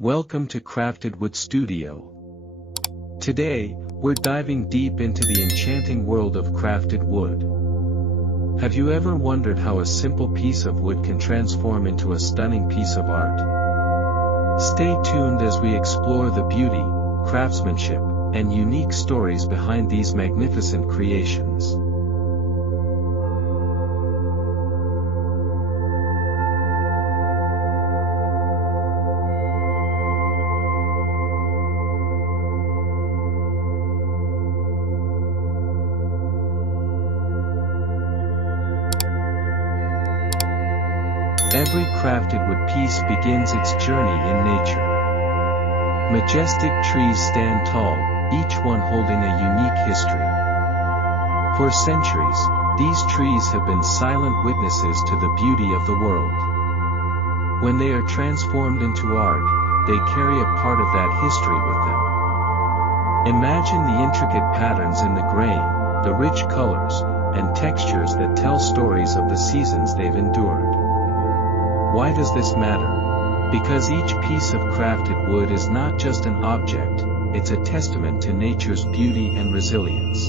Welcome to Crafted Wood Studio. Today, we're diving deep into the enchanting world of crafted wood. Have you ever wondered how a simple piece of wood can transform into a stunning piece of art? Stay tuned as we explore the beauty, craftsmanship, and unique stories behind these magnificent creations. Every crafted wood piece begins its journey in nature. Majestic trees stand tall, each one holding a unique history. For centuries, these trees have been silent witnesses to the beauty of the world. When they are transformed into art, they carry a part of that history with them. Imagine the intricate patterns in the grain, the rich colors, and textures that tell stories of the seasons they've endured. Why does this matter? Because each piece of crafted wood is not just an object, it's a testament to nature's beauty and resilience.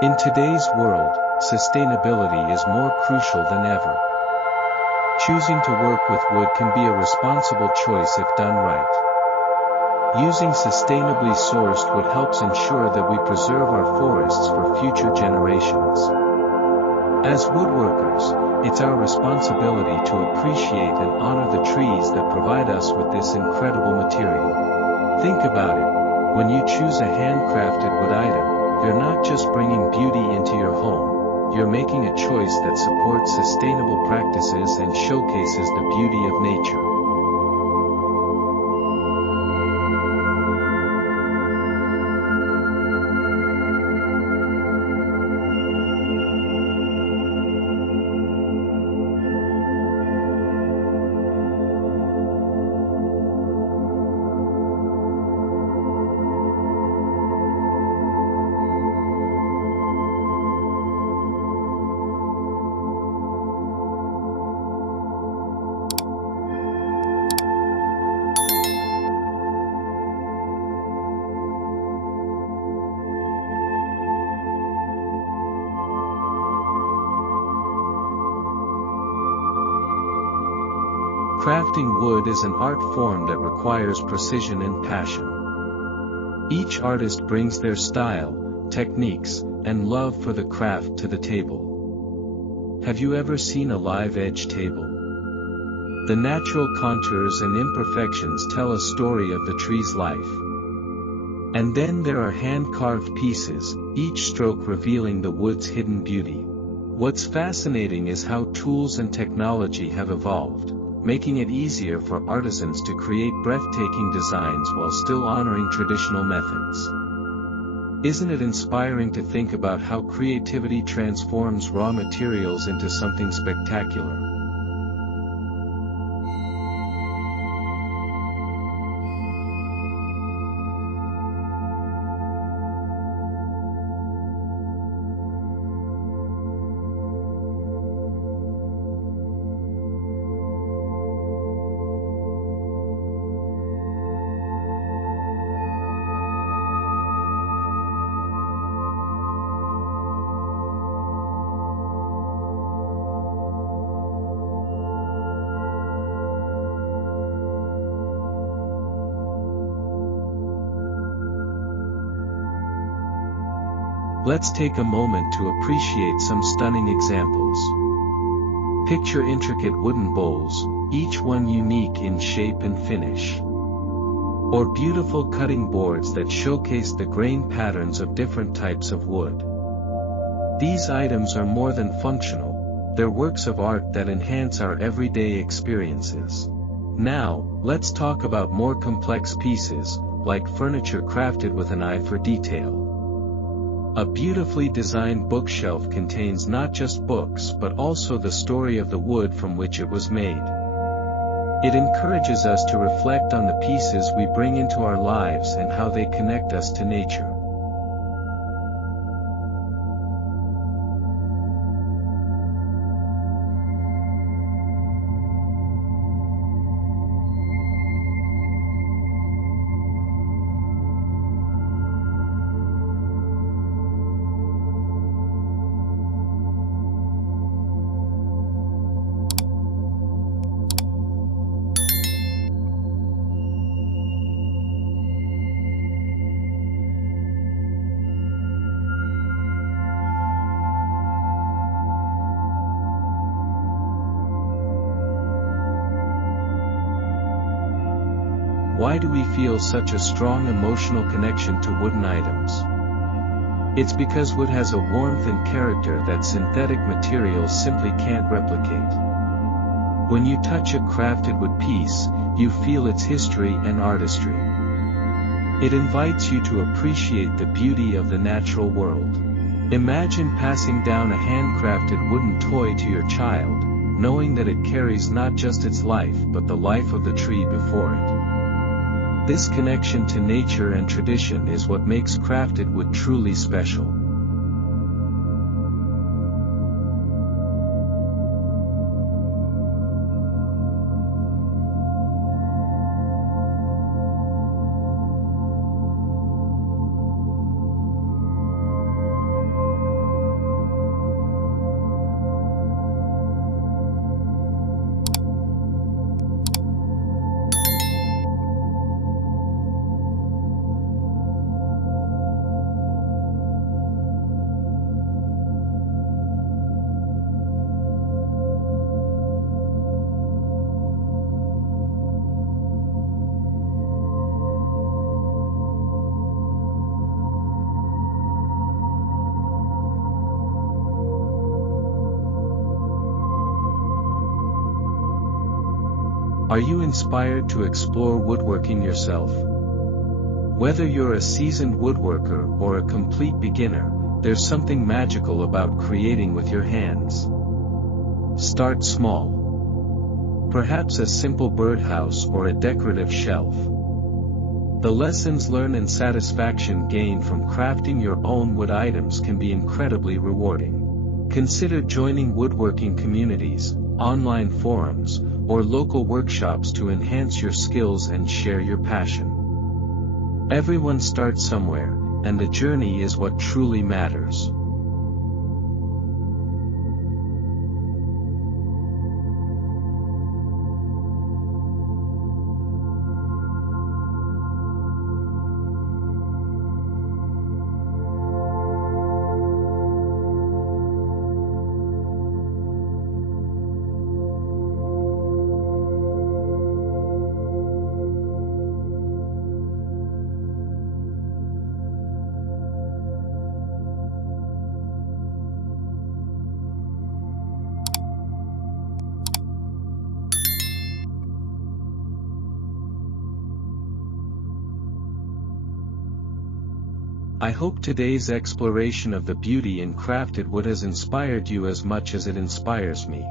In today's world, sustainability is more crucial than ever. Choosing to work with wood can be a responsible choice if done right. Using sustainably sourced wood helps ensure that we preserve our forests for future generations. As woodworkers, it's our responsibility to appreciate and honor the trees that provide us with this incredible material. Think about it, when you choose a handcrafted wood item, you're not just bringing beauty into your home, you're making a choice that supports sustainable practices and showcases the beauty of nature. Crafting wood is an art form that requires precision and passion. Each artist brings their style, techniques, and love for the craft to the table. Have you ever seen a live edge table? The natural contours and imperfections tell a story of the tree's life. And then there are hand-carved pieces, each stroke revealing the wood's hidden beauty. What's fascinating is how tools and technology have evolved, making it easier for artisans to create breathtaking designs while still honoring traditional methods. Isn't it inspiring to think about how creativity transforms raw materials into something spectacular? Let's take a moment to appreciate some stunning examples. Picture intricate wooden bowls, each one unique in shape and finish. or beautiful cutting boards that showcase the grain patterns of different types of wood. These items are more than functional, they're works of art that enhance our everyday experiences. Now, let's talk about more complex pieces, like furniture crafted with an eye for detail. A beautifully designed bookshelf contains not just books but also the story of the wood from which it was made. It encourages us to reflect on the pieces we bring into our lives and how they connect us to nature. Why do we feel such a strong emotional connection to wooden items? It's because wood has a warmth and character that synthetic materials simply can't replicate. When you touch a crafted wood piece, you feel its history and artistry. It invites you to appreciate the beauty of the natural world. Imagine passing down a handcrafted wooden toy to your child, knowing that it carries not just its life but the life of the tree before it. This connection to nature and tradition is what makes crafted wood truly special. Are you inspired to explore woodworking yourself? Whether you're a seasoned woodworker or a complete beginner, there's something magical about creating with your hands. Start small. Perhaps a simple birdhouse or a decorative shelf. The lessons learned and satisfaction gained from crafting your own wood items can be incredibly rewarding. Consider joining woodworking communities, online forums, or local workshops to enhance your skills and share your passion. Everyone starts somewhere, and the journey is what truly matters. I hope today's exploration of the beauty in crafted wood has inspired you as much as it inspires me.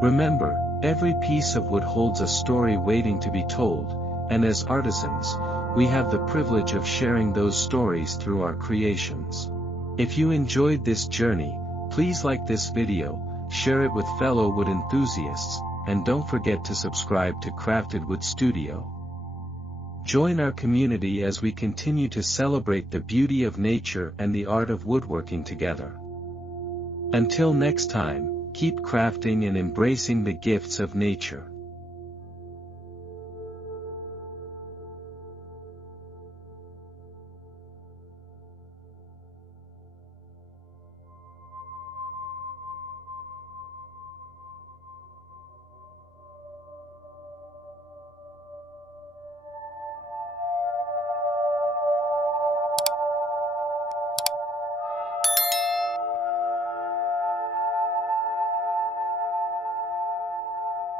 Remember, every piece of wood holds a story waiting to be told, and as artisans, we have the privilege of sharing those stories through our creations. If you enjoyed this journey, please like this video, share it with fellow wood enthusiasts, and don't forget to subscribe to Crafted Wood Studio. Join our community as we continue to celebrate the beauty of nature and the art of woodworking together. Until next time, keep crafting and embracing the gifts of nature.